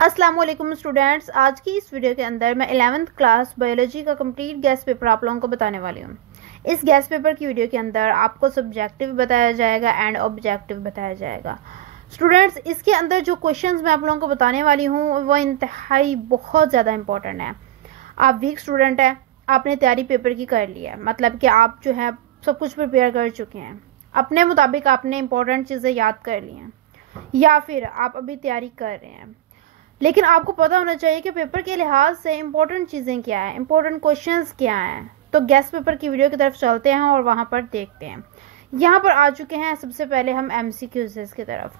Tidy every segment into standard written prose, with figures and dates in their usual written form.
अस्सलाम वालेकुम स्टूडेंट्स। आज की इस वीडियो के अंदर मैं 11th क्लास बायोलॉजी का कंप्लीट गेस्ट पेपर आप लोगों को बताने वाली हूँ। इस गेस्ट पेपर की वीडियो के अंदर आपको सब्जेक्टिव बताया जाएगा एंड ऑब्जेक्टिव बताया जाएगा। स्टूडेंट्स, इसके अंदर जो क्वेश्चंस मैं आप लोगों को बताने वाली हूँ वो इंतहाई बहुत ज़्यादा इंपॉर्टेंट है। आप वीक स्टूडेंट हैं, आपने तैयारी पेपर की कर ली है, मतलब कि आप जो है सब कुछ प्रिपेयर कर चुके हैं, अपने मुताबिक आपने इंपॉर्टेंट चीज़ें याद कर ली हैं, या फिर आप अभी तैयारी कर रहे हैं, लेकिन आपको पता होना चाहिए कि पेपर के लिहाज से इंपॉर्टेंट चीज़ें क्या हैं, इंपॉर्टेंट क्वेश्चंस क्या हैं। तो गेस्ट पेपर की वीडियो की तरफ चलते हैं और वहाँ पर देखते हैं। यहाँ पर आ चुके हैं सबसे पहले हम एमसीक्यूज़ की तरफ।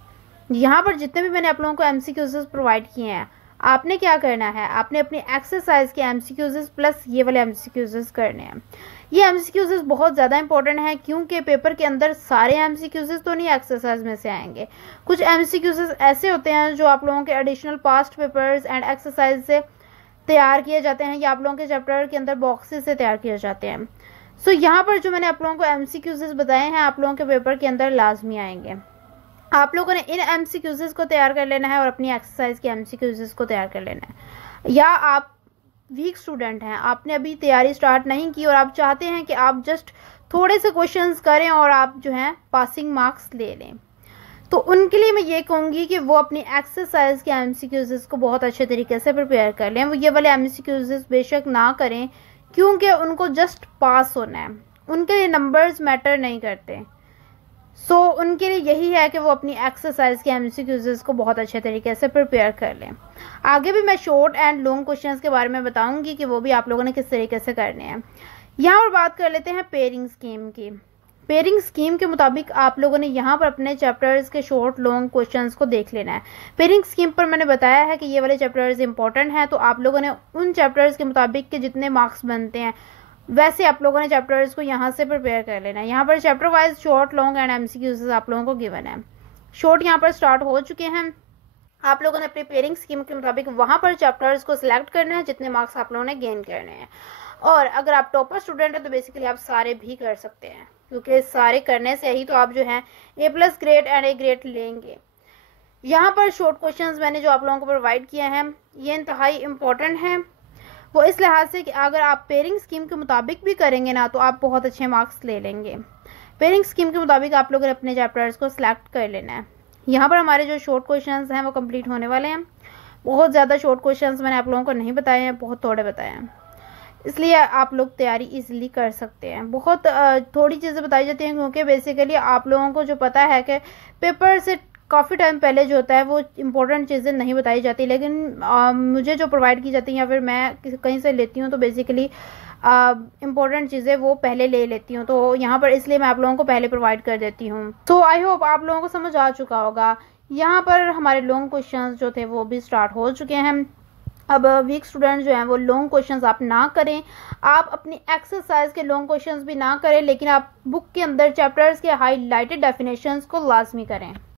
यहाँ पर जितने भी मैंने आप लोगों को एमसीक्यूज़ प्रोवाइड किए हैं, आपने क्या करना है, आपने अपनी एक्सरसाइज के एमसीक्यूज़ प्लस ये वाले एमसीक्यूज़ करने हैं। ये एमसीक्यूज़ बहुत ज़्यादा इंपॉर्टेंट है क्योंकि पेपर के अंदर सारे एमसीक्यूज़ तो नहीं एक्सरसाइज में से आएंगे। कुछ एमसीक्यूज़ ऐसे होते हैं जो आप लोगों के additional past papers and exercise से तैयार किए जाते हैं या आप लोगों के चैप्टर के अंदर बॉक्सेस से तैयार किए जाते हैं। सो यहाँ पर जो मैंने आप लोगों को एमसीक्यूज़ बताए हैं आप लोगों के पेपर के अंदर लाजमी आएंगे। आप लोगों ने इन एमसीक्यूज़ को तैयार कर लेना है और अपनी एक्सरसाइज के एमसीक्यूज़ को तैयार कर लेना है। या आप वीक स्टूडेंट हैं, आपने अभी तैयारी स्टार्ट नहीं की और आप चाहते हैं कि आप जस्ट थोड़े से क्वेश्चंस करें और आप जो हैं पासिंग मार्क्स ले लें, तो उनके लिए मैं ये कहूँगी कि वो अपनी एक्सरसाइज के एमसीक्यूज़ को बहुत अच्छे तरीके से प्रिपेयर कर लें। वो ये वाले एमसीक्यूज़ बेशक ना करें क्योंकि उनको जस्ट पास होना है, उनके लिए नंबर्स मैटर नहीं करते। सो उनके लिए यही है कि वो अपनी एक्सरसाइज के एमसीक्यूज़ को बहुत अच्छे तरीके से प्रिपेयर कर लें। आगे भी मैं शॉर्ट एंड लॉन्ग क्वेश्चंस के बारे में बताऊंगी कि वो भी आप लोगों ने किस तरीके से करने हैं। यहाँ पर बात कर लेते हैं पेयरिंग स्कीम की। पेयरिंग स्कीम के मुताबिक आप लोगों ने यहाँ पर अपने चैप्टर्स के शॉर्ट लॉन्ग क्वेश्चंस को देख लेना है। पेयरिंग स्कीम पर मैंने बताया है कि ये वाले चैप्टर्स इंपॉर्टेंट हैं, तो आप लोगों ने उन चैप्टर्स के मुताबिक के जितने मार्क्स बनते हैं वैसे आप लोगों ने चैप्टर्स को यहाँ से प्रिपेयर कर लेना है। यहाँ पर chapter wise short long and MCQs आप लोगों को गिवन है। शॉर्ट यहाँ पर स्टार्ट हो चुके हैं। आप लोगों ने अपनी पेयरिंग स्कीम के मुताबिक वहाँ पर चैप्टर्स को सिलेक्ट करना है जितने मार्क्स आप लोगों ने गेन करने हैं। और अगर आप टॉपर स्टूडेंट हैं तो बेसिकली आप सारे भी कर सकते हैं, क्योंकि सारे करने से ही तो आप जो है A+ grade and A grade लेंगे। यहाँ पर शॉर्ट क्वेश्चंस मैंने जो आप लोगों को प्रोवाइड किए हैं ये इंतहाई इंपॉर्टेंट हैं। वो इस लिहाज से कि अगर आप पेयरिंग स्कीम के मुताबिक भी करेंगे ना तो आप बहुत अच्छे मार्क्स ले लेंगे। पेयरिंग स्कीम के मुताबिक आप लोगों ने अपने चैप्टर्स को सिलेक्ट कर लेना है। यहाँ पर हमारे जो शॉर्ट क्वेश्चंस हैं वो कंप्लीट होने वाले हैं। बहुत ज़्यादा शॉर्ट क्वेश्चंस मैंने आप लोगों को नहीं बताए हैं, बहुत थोड़े बताए हैं, इसलिए आप लोग तैयारी इजीली कर सकते हैं। बहुत थोड़ी चीज़ें बताई जाती हैं क्योंकि बेसिकली आप लोगों को जो पता है कि पेपर से काफ़ी टाइम पहले जो होता है वो इम्पोर्टेंट चीज़ें नहीं बताई जाती, लेकिन मुझे जो प्रोवाइड की जाती हैं या फिर मैं कहीं से लेती हूँ तो बेसिकली इम्पोर्टेंट चीज़ें वो पहले ले लेती हूँ, तो यहाँ पर इसलिए मैं आप लोगों को पहले प्रोवाइड कर देती हूँ। तो आई होप आप लोगों को समझ आ चुका होगा। यहाँ पर हमारे लॉन्ग क्वेश्चंस जो थे वो भी स्टार्ट हो चुके हैं। अब वीक स्टूडेंट जो हैं वो लॉन्ग क्वेश्चंस आप ना करें, आप अपनी एक्सरसाइज के लॉन्ग क्वेश्चंस भी ना करें, लेकिन आप बुक के अंदर चैप्टर्स के हाईलाइटेड डेफिनेशंस को लाजमी करें।